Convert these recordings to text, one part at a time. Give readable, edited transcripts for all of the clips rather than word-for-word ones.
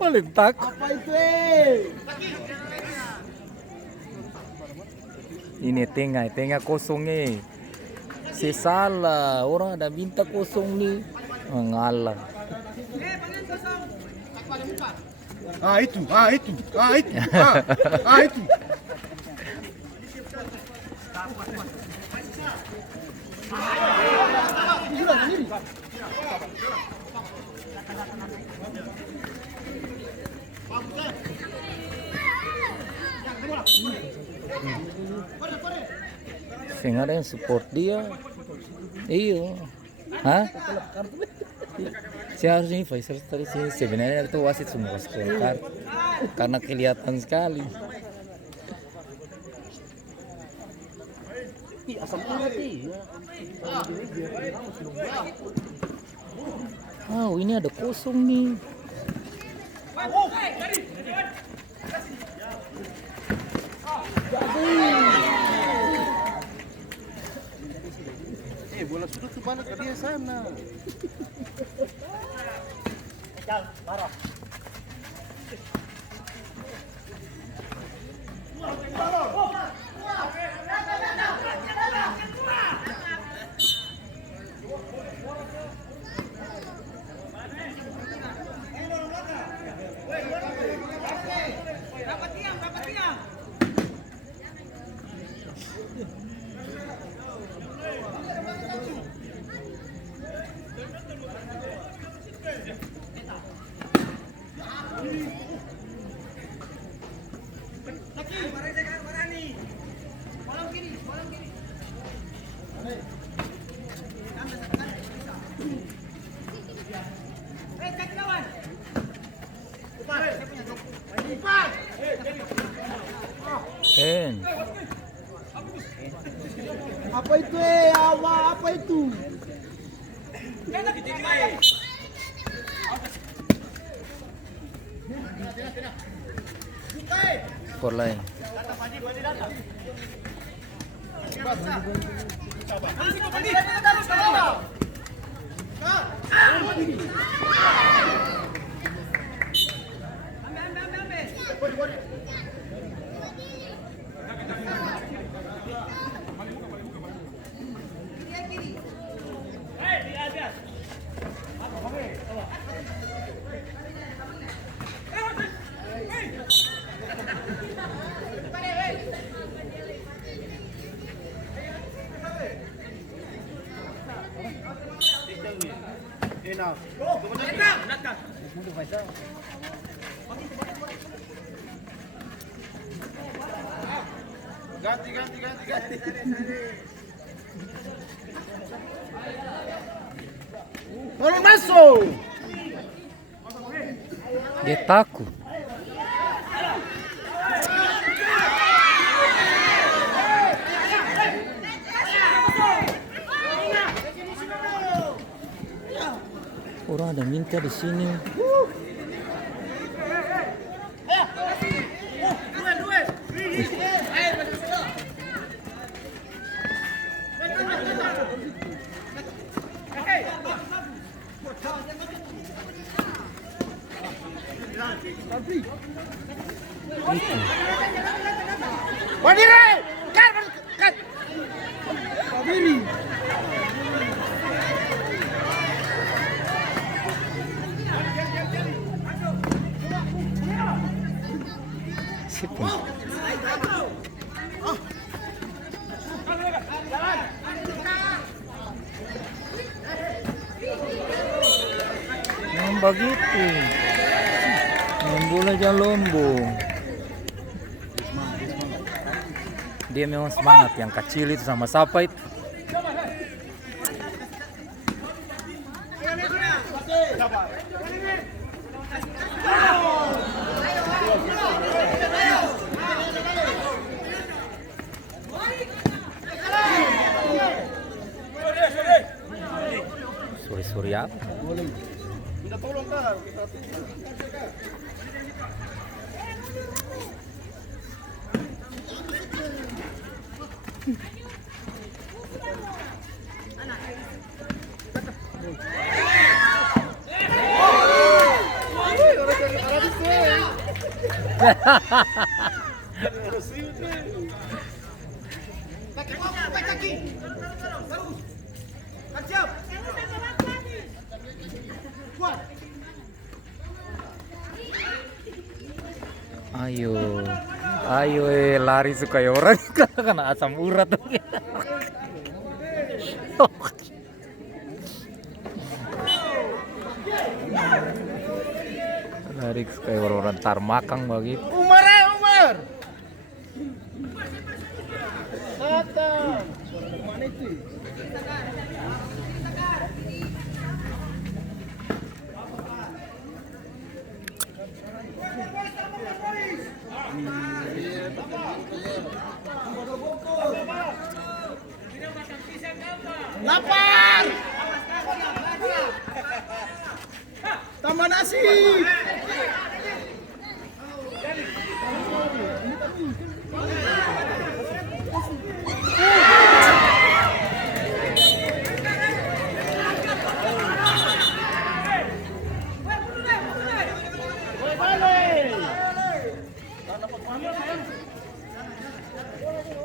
Palintak. Apa itu? Ini tengah kosong. Si salah, orang ada minta kosong nih. Mengalah. Itu. Sehingga ada yang support dia. Iyo. Hah? Seharusnya Faisal tadi sih sebenarnya itu wasit semua scorecard karena kelihatan sekali. Oh, ini ada kosong nih. Bola sudut tuh balik ke dia sana. Parah. Apa itu? Apa itu? Skor lain. Ganti. Bola masuk. Dia takut. Orang ada minta di sini. Berdiri. Kat. Berdiri. Siapa? Yang begitu. Main bola jangan lombong. Dia memang semangat, yang kecil itu sama siapa itu. Suri-suri apa? Minta tolong kak. Ayo, ayo lari suka ya orang kena asam urat tuh. Lari suka ya orang tar makang begitu. Umar, Umar. Datang. Mana itu? Lapar. Tambah nasi.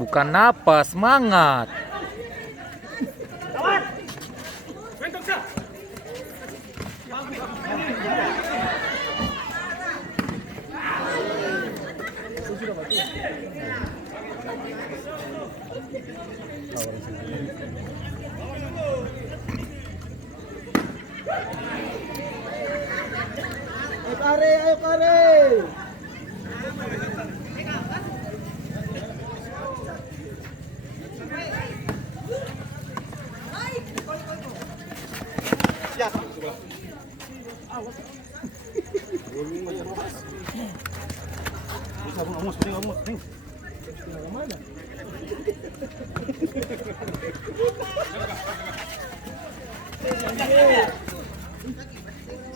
Bukan napas, semangat. Ayo kare, ayo kare.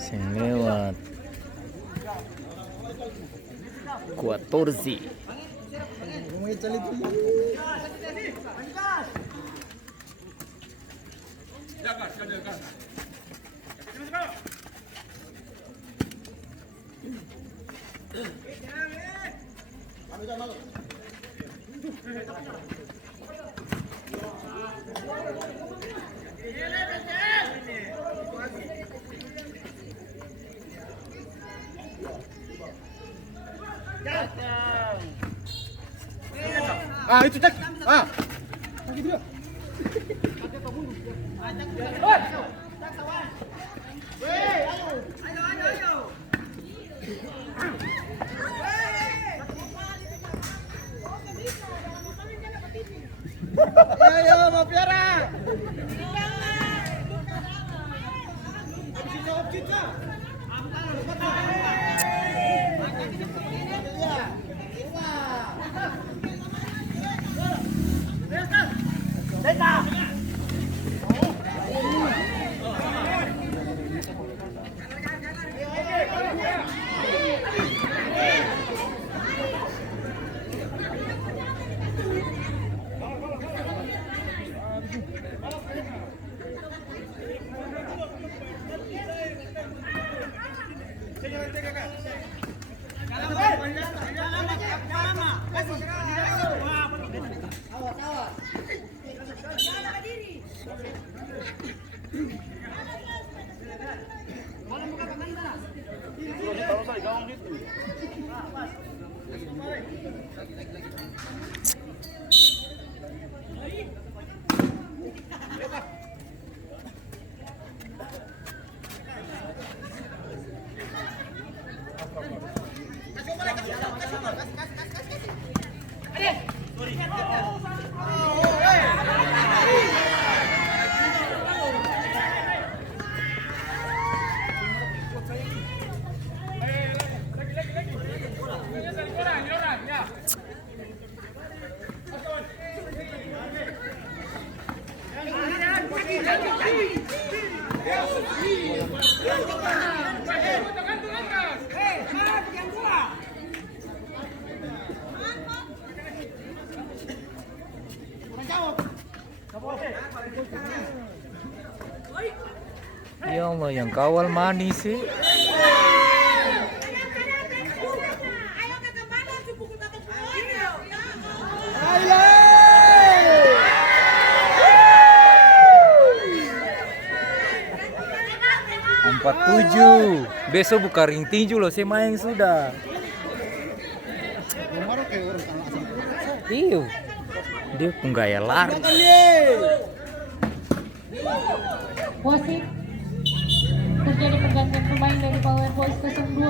Sing lewat. Kuat Turzi. Ah, itu cek. Ah. Gitu dia. Ayo, mau piara. Ya Allah, yang kawal manis sih. Empat tujuh. Besok buka ring tinju loh, saya main sudah. Iyo, dia penggaya lari. Wasit terjadi pergantian pemain dari Power Boys 02,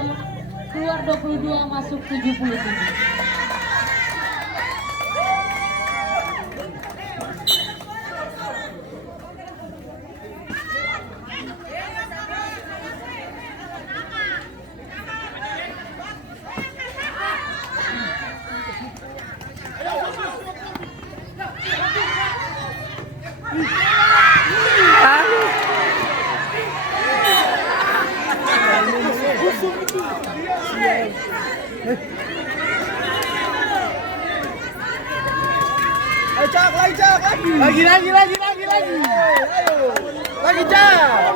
keluar 22 masuk 77. Ayo Cak, lagi Cak, lagi. Lagi. Ayo. Lagi Cak.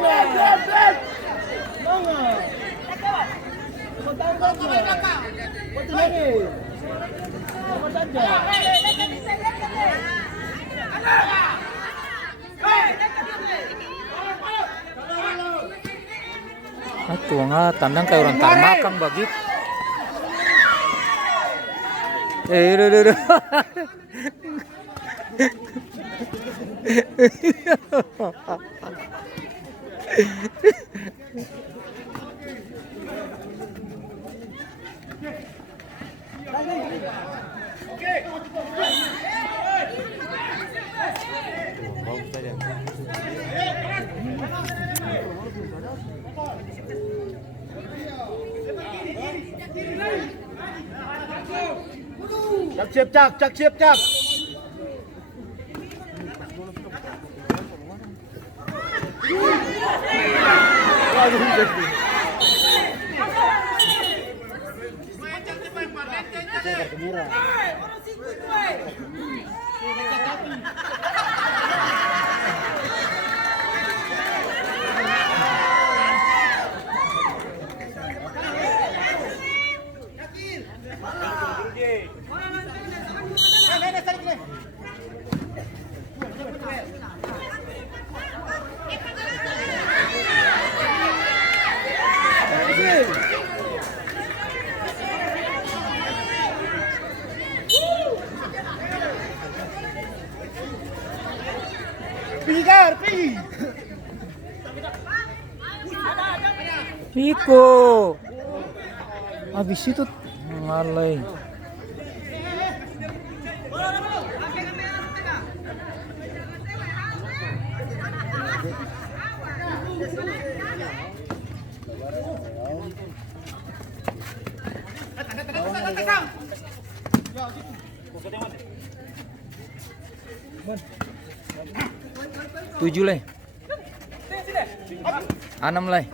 Atuh nggak tandang kayak orang tarmakang begitu. Udah. Cak siap. Pergi. Iko. Habis itu ngalai. Tujuh leh. 6 leh.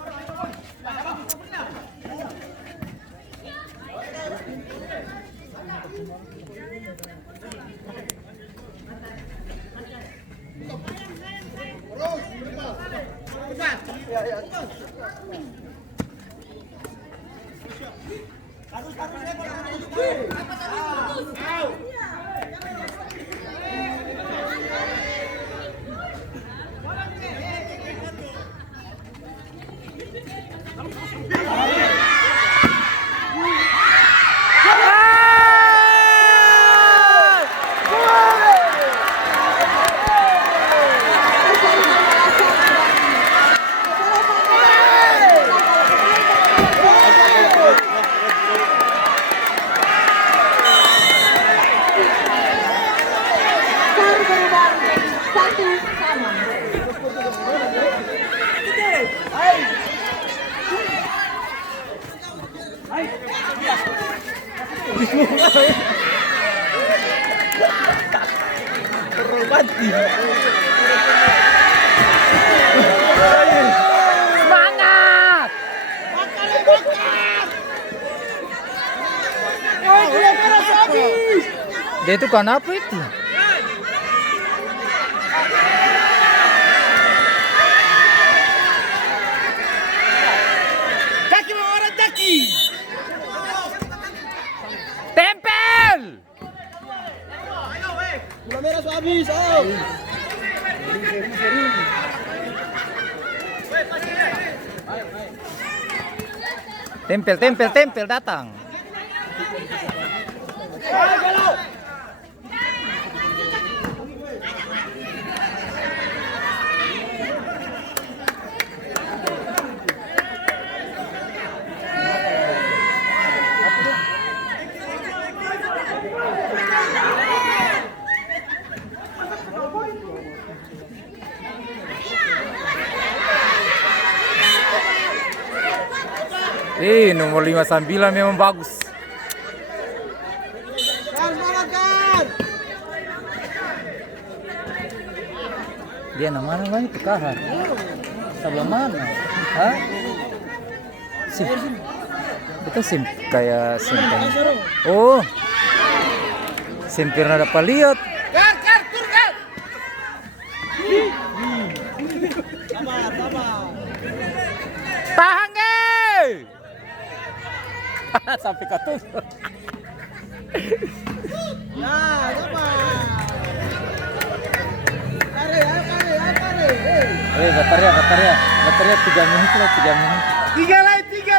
Terobati. Semangat! Dia itu kan apa itu? Tempel, tempel, tempel datang. Nomor 59 memang bagus. Semangat kan. Dia mana itu kahar? Sebelah mana? Hah? Sim. Itu sim kayak sim kan? Oh. Sim pernah dapat lihat. Kar, tur kan. Sabar. Tahan ge. Sampai katus. Nah, sabar. Kare. Baterai 3 menit lah, 3 menit. 3 lagi, 3.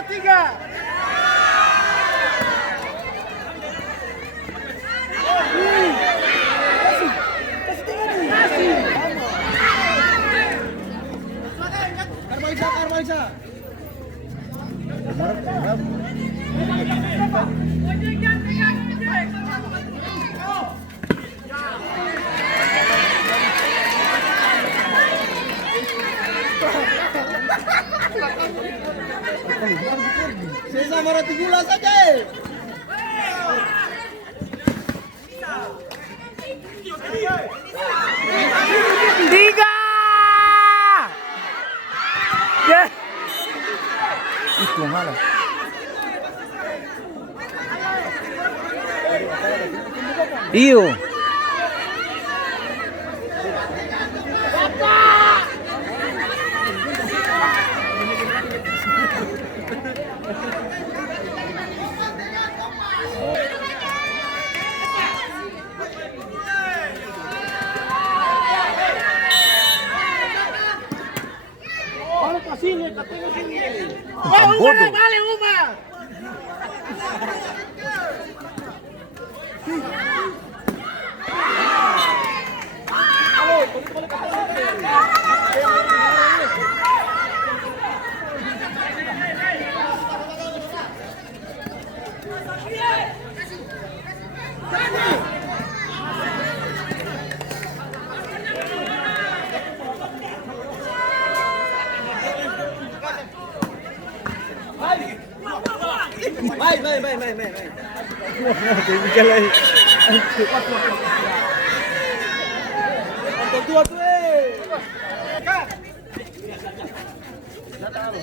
Karmaisa. Sesama roti gula saja. Tiga. Ya. Itu malah. Iyo. Bodoh. Balik Umar. Baik. Tua tu Datang.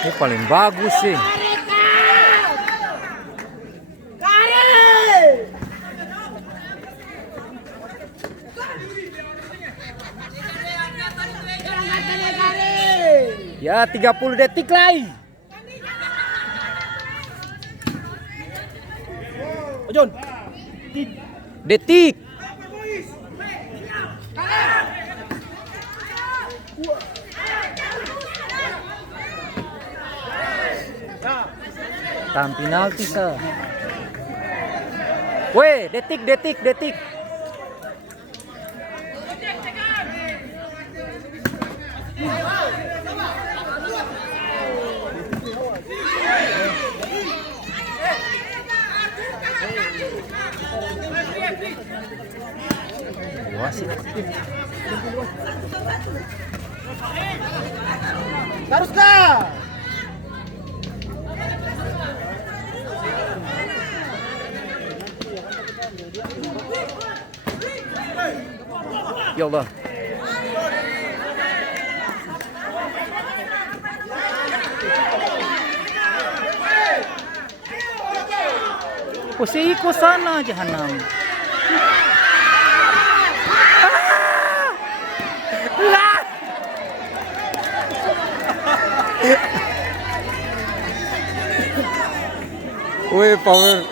Ini paling bagus sih. Ya 30 detik lagi. Ojon. Detik. Tam penalti sah. Weh, detik. Wasit. Taruskah? Ya Allah. Usi ikut sana jahanam. Wih, power.